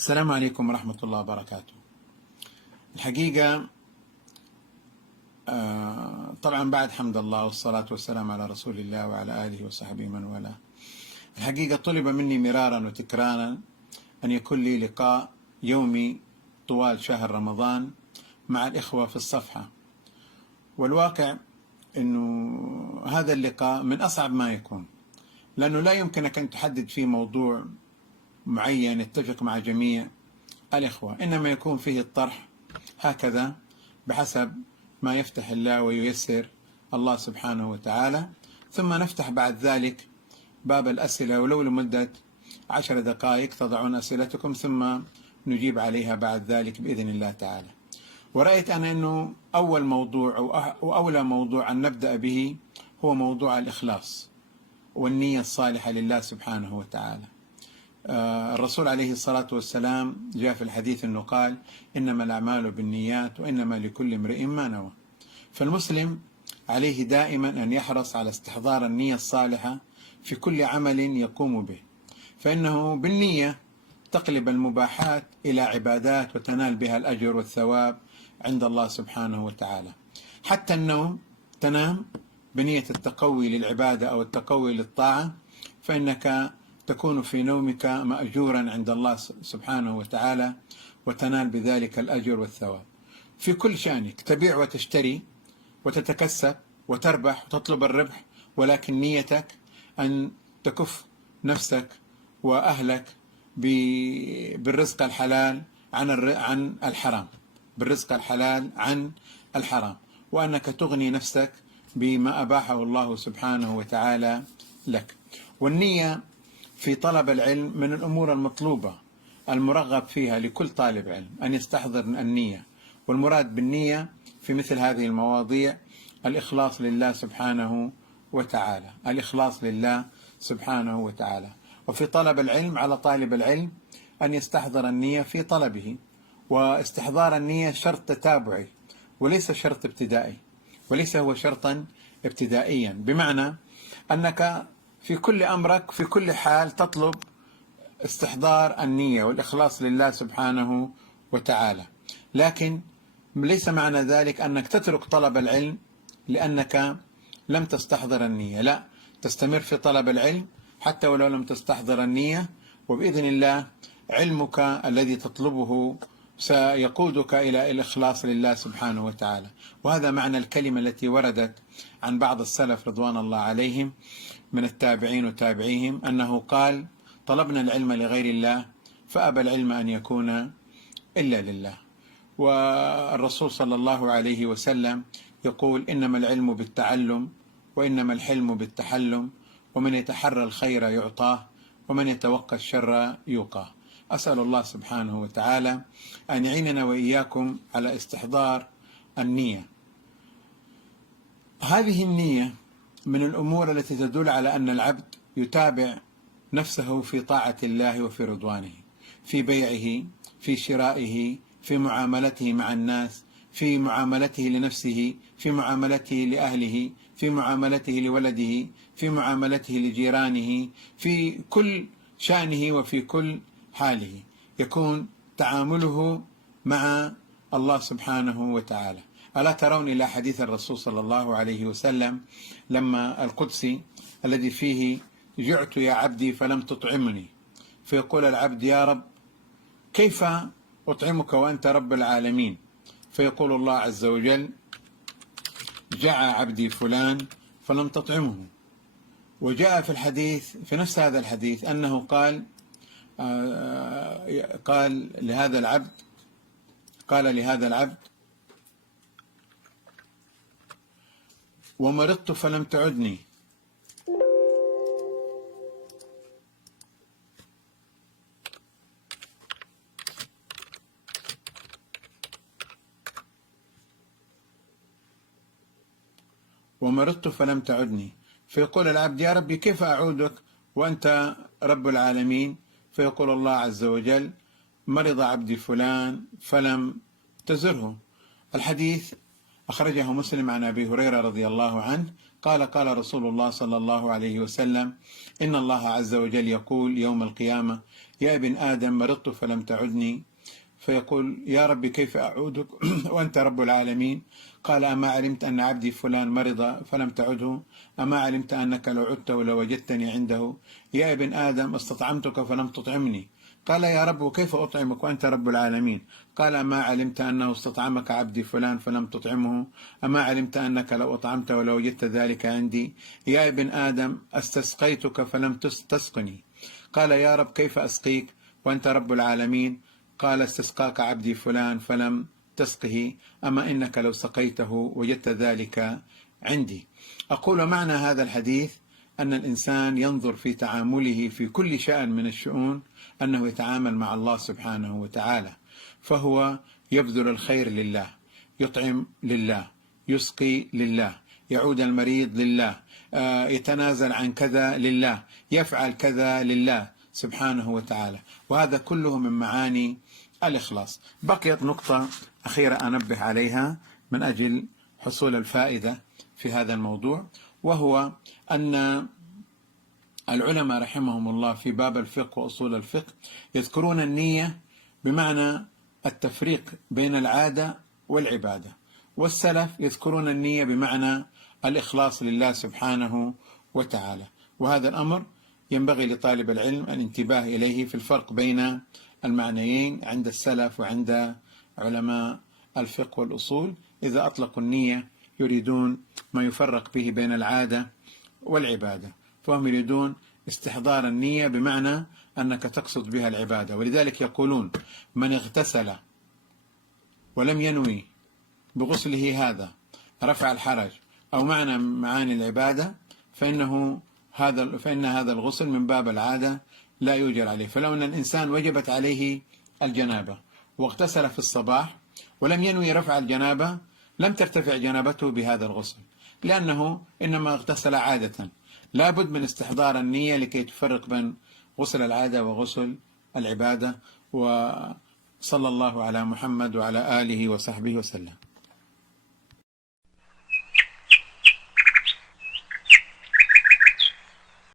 السلام عليكم ورحمة الله وبركاته. الحقيقة طبعا بعد حمد الله والصلاة والسلام على رسول الله وعلى آله وصحبه من والاه. الحقيقة طلب مني مرارا وتكرارا أن يكون لي لقاء يومي طوال شهر رمضان مع الإخوة في الصفحة، والواقع أنه هذا اللقاء من أصعب ما يكون، لأنه لا يمكنك أن تحدد فيه موضوع معين يتفق مع جميع الإخوة، إنما يكون فيه الطرح هكذا بحسب ما يفتح الله وييسر الله سبحانه وتعالى، ثم نفتح بعد ذلك باب الأسئلة ولو لمدة 10 دقائق تضعون أسئلتكم ثم نجيب عليها بعد ذلك بإذن الله تعالى. ورأيت أنا أنه أول موضوع وأولى موضوع أن نبدأ به هو موضوع الإخلاص والنية الصالحة لله سبحانه وتعالى. الرسول عليه الصلاة والسلام جاء في الحديث أنه قال: إنما الأعمال بالنيات وإنما لكل امرئ ما نوى. فالمسلم عليه دائما أن يحرص على استحضار النية الصالحة في كل عمل يقوم به، فإنه بالنية تقلب المباحات إلى عبادات وتنال بها الأجر والثواب عند الله سبحانه وتعالى. حتى النوم تنام بنية التقوي للعبادة أو التقوي للطاعة، فإنك تكون في نومك مأجورا عند الله سبحانه وتعالى وتنال بذلك الأجر والثواب. في كل شأنك تبيع وتشتري وتتكسب وتربح وتطلب الربح، ولكن نيتك أن تكف نفسك وأهلك بالرزق الحلال عن الحرام، بالرزق الحلال عن الحرام، وأنك تغني نفسك بما أباحه الله سبحانه وتعالى لك. والنية في طلب العلم من الأمور المطلوبة المرغب فيها لكل طالب علم أن يستحضر النية، والمراد بالنية في مثل هذه المواضيع الإخلاص لله سبحانه وتعالى، الإخلاص لله سبحانه وتعالى. وفي طلب العلم على طالب العلم أن يستحضر النية في طلبه، واستحضار النية شرط تتابعي وليس شرط ابتدائي، وليس هو شرطا ابتدائيا، بمعنى أنك في كل أمرك في كل حال تطلب استحضار النية والإخلاص لله سبحانه وتعالى، لكن ليس معنى ذلك أنك تترك طلب العلم لأنك لم تستحضر النية، لا، تستمر في طلب العلم حتى ولو لم تستحضر النية، وبإذن الله علمك الذي تطلبه سيقودك إلى الإخلاص لله سبحانه وتعالى. وهذا معنى الكلمة التي وردت عن بعض السلف رضوان الله عليهم من التابعين وتابعيهم، أنه قال: طلبنا العلم لغير الله فأبى العلم أن يكون إلا لله. والرسول صلى الله عليه وسلم يقول: إنما العلم بالتعلم وإنما الحلم بالتحلم، ومن يتحرى الخير يعطاه ومن يتوقى الشر يوقاه. أسأل الله سبحانه وتعالى أن يعيننا وإياكم على استحضار النية. هذه النية من الأمور التي تدل على أن العبد يتابع نفسه في طاعة الله وفي رضوانه، في بيعه، في شرائه، في معاملته مع الناس، في معاملته لنفسه، في معاملته لأهله، في معاملته لولده، في معاملته لجيرانه، في كل شأنه وفي كل حاله يكون تعامله مع الله سبحانه وتعالى. ألا ترون إلى حديث الرسول صلى الله عليه وسلم لما القدسي الذي فيه: جعت يا عبدي فلم تطعمني، فيقول العبد: يا رب كيف أطعمك وأنت رب العالمين؟ فيقول الله عز وجل: جاع عبدي فلان فلم تطعمه. وجاء في الحديث في نفس هذا الحديث أنه قال لهذا العبد: ومرضت فلم تعدني. ومرضت فلم تعدني، فيقول العبد: يا ربي كيف أعودك وأنت رب العالمين؟ فيقول الله عز وجل: مرض عبدي فلان فلم تزره. الحديث أخرجه مسلم عن أبي هريرة رضي الله عنه قال رسول الله صلى الله عليه وسلم: إن الله عز وجل يقول يوم القيامة: يا ابن آدم مرضت فلم تعدني، فيقول: يا رب كيف أعودك وأنت رب العالمين؟ قال: أما علمت أن عبدي فلان مرض فلم تعده؟ أما علمت أنك لو عدت ولوجدتني عنده؟ يا ابن آدم استطعمتك فلم تطعمني. قال: يا رب وكيف أطعمك وأنت رب العالمين؟ قال: أما علمت أنه استطعمك عبدي فلان فلم تطعمه؟ أما علمت أنك لو أطعمت ولو وجدت ذلك عندي؟ يا ابن آدم استسقيتك فلم تسقني. قال: يا رب كيف أسقيك وأنت رب العالمين؟ قال: استسقاك عبدي فلان فلم تسقه، أما إنك لو سقيته وجدت ذلك عندي. أقول معنى هذا الحديث أن الإنسان ينظر في تعامله في كل شأن من الشؤون أنه يتعامل مع الله سبحانه وتعالى، فهو يبذل الخير لله، يطعم لله، يسقي لله، يعود المريض لله، يتنازل عن كذا لله، يفعل كذا لله سبحانه وتعالى، وهذا كله من معاني الإخلاص. بقيت نقطة أخيرة أنبه عليها من أجل حصول الفائدة في هذا الموضوع، وهو أن العلماء رحمهم الله في باب الفقه وأصول الفقه يذكرون النية بمعنى التفريق بين العادة والعبادة، والسلف يذكرون النية بمعنى الإخلاص لله سبحانه وتعالى. وهذا الأمر ينبغي لطالب العلم الانتباه إليه في الفرق بين المعنيين عند السلف وعند علماء الفقه والأصول. إذا أطلقوا النية يريدون ما يفرق به بين العادة والعبادة، فهم يريدون استحضار النية بمعنى أنك تقصد بها العبادة، ولذلك يقولون: من اغتسل ولم ينوي بغسله هذا رفع الحرج أو معنى معاني العبادة فإن هذا الغسل من باب العادة لا يؤجر عليه. فلو أن الإنسان وجبت عليه الجنابة واغتسل في الصباح ولم ينوي رفع الجنابة لم ترتفع جنابته بهذا الغسل، لأنه إنما اغتسل عادة. لا بد من استحضار النية لكي تفرق بين غسل العادة وغسل العبادة. وصلى الله على محمد وعلى آله وصحبه وسلم.